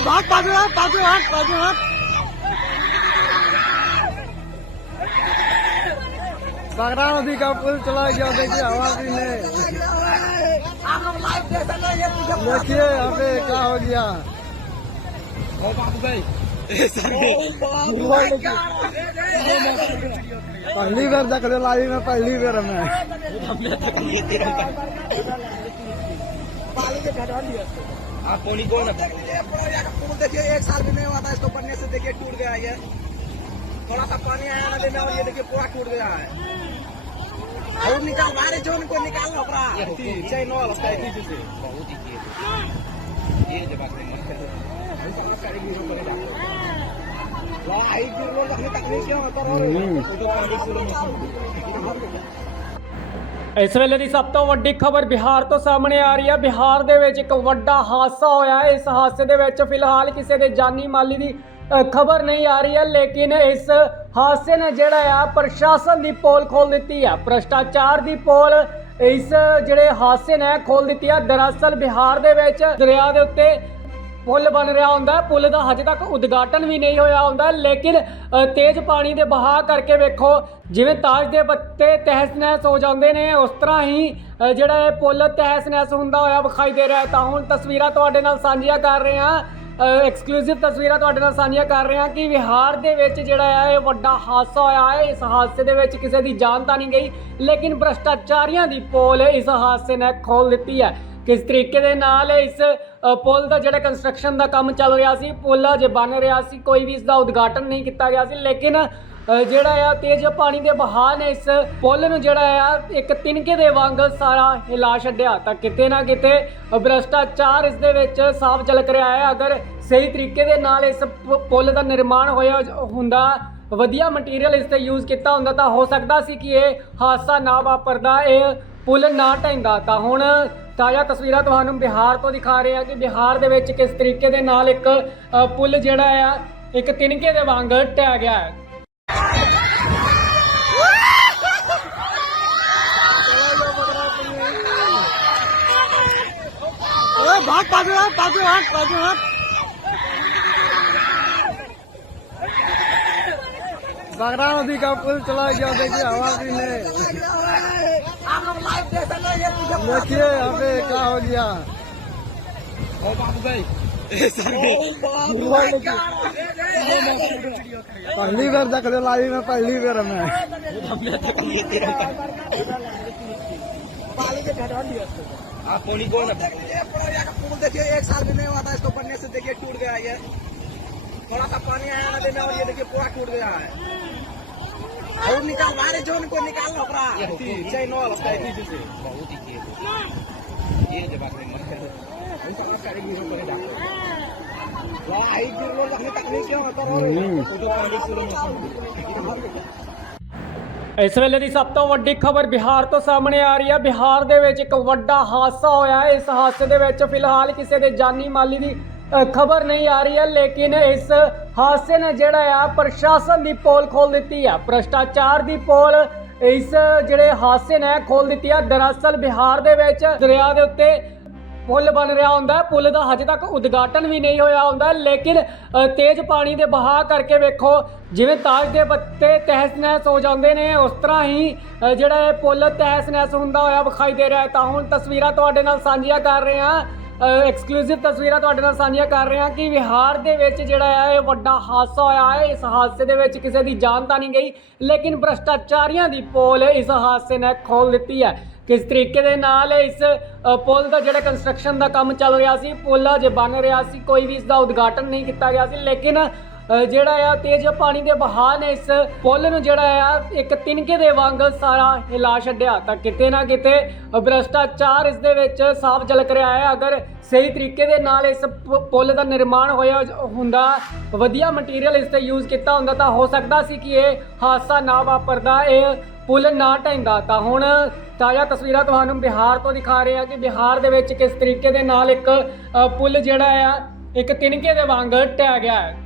ভাগ পাঁচ হাট পাঁচ হাট পাঁচ হাট बगरा नदी का पुल चला गया देखिए हवा भी नहीं देखिए यहाँ पे क्या हो गया पहली बार देख रहे लाइव में पहली बार हमें पानी के आप पोनी कौन है? देखिए एक साल भी नहीं हुआ था इसको बनने से देखिए टूट गया ये। थोड़ा सा पानी आया नदी में और ये देखिए पूरा टूट गया है। और निकाल बाहर जो उनको निकालना अपना बहुत ही ये जब लाइट क्यों ਇਸ ਵੇਲੇ ਦੀ ਸਭ ਤੋਂ ਵੱਡੀ ਖਬਰ ਬਿਹਾਰ ਤੋਂ ਸਾਹਮਣੇ ਆ ਰਹੀ ਹੈ ਬਿਹਾਰ ਦੇ ਵਿੱਚ ਇੱਕ ਵੱਡਾ ਹਾਦਸਾ ਹੋਇਆ ਹੈ। ਇਸ ਹਾਦਸੇ ਦੇ ਵਿੱਚ ਫਿਲਹਾਲ ਕਿਸੇ ਦੇ ਜਾਨੀ ਮਾਲੀ ਦੀ ਖਬਰ ਨਹੀਂ ਆ ਰਹੀ ਹੈ, ਲੇਕਿਨ ਇਸ ਹਾਦਸੇ ਨੇ ਜਿਹੜਾ ਆ, ਪ੍ਰਸ਼ਾਸਨ ਦੀ ਪੋਲ ਖੋਲ ਦਿੱਤੀ ਹੈ ਭ੍ਰਸ਼ਟਾਚਾਰ ਦੀ ਪੋਲ ਇਸ ਜਿਹੜੇ ਹਾਦਸੇ ਨੇ ਖੋਲ ਦਿੱਤੀ ਹੈ ਦਰਅਸਲ ਬਿਹਾਰ ਦੇ ਵਿੱਚ ਦਰਿਆ ਦੇ ਉੱਤੇ ਪੁਲ ਬਣ ਰਿਹਾ ਹੁੰਦਾ ਹੈ। ਪੁਲ ਦਾ ਹਜੇ ਤੱਕ ਉਦਘਾਟਨ ਵੀ ਨਹੀਂ ਹੋਇਆ ਹੁੰਦਾ ਲੇਕਿਨ ਅ, ਤੇਜ਼ ਪਾਣੀ ਦੇ ਬਹਾਅ ਕਰਕੇ ਵੇਖੋ ਜਿਵੇਂ ਤਾਜ ਦੇ ਪੱਤੇ ਤਹਿਸ ਨਹਿਸ ਹੋ ਜਾਂਦੇ ਨੇ ਉਸ ਤਰ੍ਹਾਂ ਹੀ ਅ, ਜਿਹੜਾ ਇਹ ਪੁਲ ਤਹਿਸ ਨਹਿਸ ਹੁੰਦਾ ਹੋਇਆ ਵਿਖਾਈ ਦੇ ਰਿਹਾ ਹੈ। ਤਾਂ ਹੁਣ ਤਸਵੀਰਾਂ ਤੁਹਾਡੇ ਨਾਲ ਸਾਂਝੀਆਂ ਕਰ ਰਹੇ ਹਾਂ। ਐਕਸਕਲੂਸਿਵ ਤਸਵੀਰਾਂ ਤੁਹਾਡੇ ਨਾਲ ਸਾਂਝੀਆਂ ਕਰ ਰਹੇ ਹਾਂ ਕਿ ਬਿਹਾਰ ਦੇ ਵਿੱਚ ਜਿਹੜਾ ਹੈ ਇਹ ਵੱਡਾ ਹਾਦਸਾ ਹੋਇਆ ਹੈ। ਇਸ ਹਾਦਸੇ ਦੇ ਵਿੱਚ ਕਿਸੇ ਦੀ ਜਾਨ ਤਾਂ ਨਹੀਂ ਗਈ ਲੇਕਿਨ ਭ੍ਰਸ਼ਟਾਚਾਰੀਆਂ ਦੀ ਪੋਲ ਇਸ ਹਾਦਸੇ ਨੇ ਖੋਲ ਦਿੱਤੀ ਹੈ। ਕਿਸ ਤਰੀਕੇ ਦੇ ਨਾਲ ਇਸ ਪੁਲ ਦਾ ਜਿਹੜਾ ਕੰਸਟਰਕਸ਼ਨ ਦਾ ਕੰਮ ਚੱਲ ਰਿਹਾ ਸੀ, ਪੁਲ ਅਜੇ ਬਣ ਰਿਹਾ ਸੀ, ਕੋਈ ਵੀ ਇਸ ਦਾ ਉਦਘਾਟਨ ਨਹੀਂ ਕੀਤਾ ਗਿਆ ਸੀ, ਲੇਕਿਨ ਜਿਹੜਾ ਆ ਤੇਜ਼ ਪਾਣੀ ਦੇ ਬਹਾਅ ਨੇ ਇਸ ਪੁਲ ਨੂੰ ਜਿਹੜਾ ਆ, ਇੱਕ ਤਿਨਕੇ ਦੇ ਵਾਂਗ ਸਾਰਾ ਹਿਲਾ ਛੱਡਿਆ, ਤਾਂ ਕਿਤੇ ਨਾ ਕਿਤੇ ਭ੍ਰਸ਼ਟਾਚਾਰ ਇਸ ਦੇ ਵਿੱਚ ਸਾਫ਼ ਝਲਕ ਰਿਹਾ ਹੈ, ਅਗਰ ਸਹੀ ਤਰੀਕੇ ਦੇ ਨਾਲ ਇਸ ਪ- ਪੁਲ ਦਾ ਨਿਰਮਾਣ ਹੋਇਆ ਹੁੰਦਾ, ਵਧੀਆ ਮਟੀਰੀਅਲ ਇਸ ਤੇ ਯੂਜ਼ ਕੀਤਾ ਹੁੰਦਾ, ਤਾਂ ਹੋ ਸਕਦਾ ਸੀ ਕਿ ਇਹ ਹਾਦਸਾ ਨਾ ਵਾਪਰਦਾ, ਇਹ ਪੁਲ ਨਾ ਢਹਿੰਦਾ ਤਾਂ ਹੁਣ ਤਾਜ਼ਾ ਤਸਵੀਰਾਂ ਤੁਹਾਨੂੰ ਬਿਹਾਰ ਤੋਂ ਦਿਖਾ ਰਹੇ ਹਾਂ ਕਿ ਬਿਹਾਰ ਦੇ ਵਿੱਚ ਕਿਸ ਤਰੀਕੇ ਦੇ ਨਾਲ ਇੱਕ ਅ, ਪੁਲ ਜਿਹੜਾ ਆ ਇੱਕ ਤਿਨਕੇ ਦੇ ਵਾਂਗ ਢਹਿ ਗਿਆ ਹੈ ओए भाग बाजू हट बाजू हट बाजू हट बगरा नदी का पुल चला गया देखिए हवा भी नहीं देखिए यहाँ पे क्या हो गया? पहली बार देख रहे लाइव में, पहली बार मैं। के आप कौन पुल देखिए एक साल भी नहीं हुआ था इसको बनने से देखिए टूट गया ये थोड़ा सा पानी आया नदी में और ये देखिए पूरा टूट गया है? और निकाल बाहर जोन को निकाल लो पूरा चैन वाला उसका एक ही से बहुत ही किए ये जब आपने मत कर आई गिर रखने तक नहीं क्यों होता फोटो पानी शुरू ਇਸ ਵੇਲੇ ਦੀ ਸਭ ਤੋਂ ਵੱਡੀ ਖਬਰ ਬਿਹਾਰ ਤੋਂ ਸਾਹਮਣੇ ਆ ਰਹੀ ਹੈ ਬਿਹਾਰ ਦੇ ਵਿੱਚ ਇੱਕ ਵੱਡਾ ਹਾਦਸਾ ਹੋਇਆ ਹੈ ਇਸ ਹਾਦਸੇ ਦੇ ਵਿੱਚ ਫਿਲਹਾਲ ਕਿਸੇ ਦੇ ਜਾਨੀ ਮਾਲੀ ਦੀ ਖਬਰ ਨਹੀਂ ਆ ਰਹੀ ਹੈ, ਲੇਕਿਨ ਇਸ ਹਾਦਸੇ ਨੇ ਜਿਹੜਾ ਆ, ਪ੍ਰਸ਼ਾਸਨ ਦੀ ਪੋਲ ਖੋਲ ਦਿੱਤੀ ਹੈ ਭ੍ਰਸ਼ਟਾਚਾਰ ਦੀ ਪੋਲ ਇਸ ਜਿਹੜੇ ਹਾਦਸੇ ਨੇ ਖੋਲ ਦਿੱਤੀ ਆ। ਦਰਅਸਲ ਬਿਹਾਰ ਦੇ ਵਿੱਚ ਦਰਿਆ ਦੇ ਉੱਤੇ ਪੁਲ ਬਣ ਰਿਹਾ ਹੁੰਦਾ ਹੈ। ਪੁਲ ਦਾ ਹਜੇ ਤੱਕ ਉਦਘਾਟਨ ਵੀ ਨਹੀਂ ਹੋਇਆ ਹੁੰਦਾ, ਲੇਕਿਨ ਤੇਜ਼ ਪਾਣੀ ਦੇ ਬਹਾਅ ਕਰਕੇ ਵੇਖੋ, ਜਿਵੇਂ ਤਾਜ ਦੇ ਪੱਤੇ ਤਹਿਸ ਨਹਿਸ ਹੋ ਜਾਂਦੇ ਨੇ, ਉਸ ਤਰ੍ਹਾਂ ਹੀ ਜਿਹੜਾ ਇਹ ਪੁਲ ਤਹਿਸ ਨਹਿਸ ਹੁੰਦਾ ਹੋਇਆ ਵਿਖਾਈ ਦੇ ਰਿਹਾ ਹੈ। ਤਾਂ ਹੁਣ ਤਸਵੀਰਾਂ ਤੁਹਾਡੇ ਨਾਲ ਸਾਂਝੀਆਂ ਕਰ ਰਹੇ ਹਾਂ। ਐਕਸਕਲੂਸਿਵ ਤਸਵੀਰਾਂ ਤੁਹਾਡੇ ਨਾਲ ਸਾਂਝੀਆਂ ਕਰ ਰਹੇ ਹਾਂ ਕਿ ਬਿਹਾਰ ਦੇ ਵਿੱਚ ਜਿਹੜਾ ਹੈ ਇਹ ਵੱਡਾ ਹਾਦਸਾ ਹੋਇਆ ਹੈ। ਇਸ ਹਾਦਸੇ ਦੇ ਵਿੱਚ ਕਿਸੇ ਦੀ ਜਾਨ ਤਾਂ ਨਹੀਂ ਗਈ, ਲੇਕਿਨ ਭ੍ਰਸ਼ਟਾਚਾਰੀਆਂ ਦੀ ਪੋਲ ਇਸ ਹਾਦਸੇ ਨੇ ਖੋਲ ਦਿੱਤੀ ਹੈ। ਕਿਸ ਤਰੀਕੇ ਦੇ ਨਾਲ ਇਸ ਪੁਲ ਦਾ ਜਿਹੜਾ ਕੰਸਟਰਕਸ਼ਨ ਦਾ ਕੰਮ ਚੱਲ ਰਿਹਾ ਸੀ, ਪੁਲ ਅਜੇ ਬਣ ਰਿਹਾ ਸੀ, ਕੋਈ ਵੀ ਇਸ ਦਾ ਉਦਘਾਟਨ ਨਹੀਂ ਕੀਤਾ ਗਿਆ ਸੀ, ਲੇਕਿਨ ਜਿਹੜਾ ਆ, ਤੇਜ਼ ਪਾਣੀ ਦੇ ਬਹਾਅ ਨੇ ਇਸ ਪੁਲ ਨੂੰ ਜਿਹੜਾ ਆ, ਇੱਕ ਤਿਨਕੇ ਦੇ ਵਾਂਗ ਸਾਰਾ ਹਿਲਾ ਛੱਡਿਆ। ਤਾਂ ਕਿਤੇ ਨਾ ਕਿਤੇ ਭ੍ਰਸ਼ਟਾਚਾਰ ਇਸ ਦੇ ਵਿੱਚ ਸਾਫ਼ ਝਲਕ ਰਿਹਾ ਹੈ। ਅਗਰ ਸਹੀ ਤਰੀਕੇ ਦੇ ਨਾਲ ਇਸ ਪੁਲ ਦਾ ਨਿਰਮਾਣ ਹੋਇਆ ਹੁੰਦਾ, ਵਧੀਆ ਮਟੀਰੀਅਲ ਇਸ ਤੇ ਯੂਜ਼ ਕੀਤਾ ਹੁੰਦਾ, ਤਾਂ ਹੋ ਸਕਦਾ ਸੀ ਕਿ ਇਹ ਹਾਦਸਾ ਨਾ ਵਾਪਰਦਾ, ਇਹ ਪੁਲ ਨਾ ਢਹਿੰਦਾ ਤਾਂ ਹੁਣ ਤਾਜ਼ਾ ਤਸਵੀਰਾਂ ਤੁਹਾਨੂੰ ਬਿਹਾਰ ਤੋਂ ਦਿਖਾ ਰਹੇ ਹਾਂ ਕਿ ਬਿਹਾਰ ਦੇ ਵਿੱਚ ਕਿਸ ਤਰੀਕੇ ਦੇ ਨਾਲ ਇੱਕ ਪੁਲ ਜਿਹੜਾ ਆ, ਇੱਕ ਤਿਨਕੇ ਦੇ ਵਾਂਗ ਢਹਿ ਗਿਆ ਹੈ।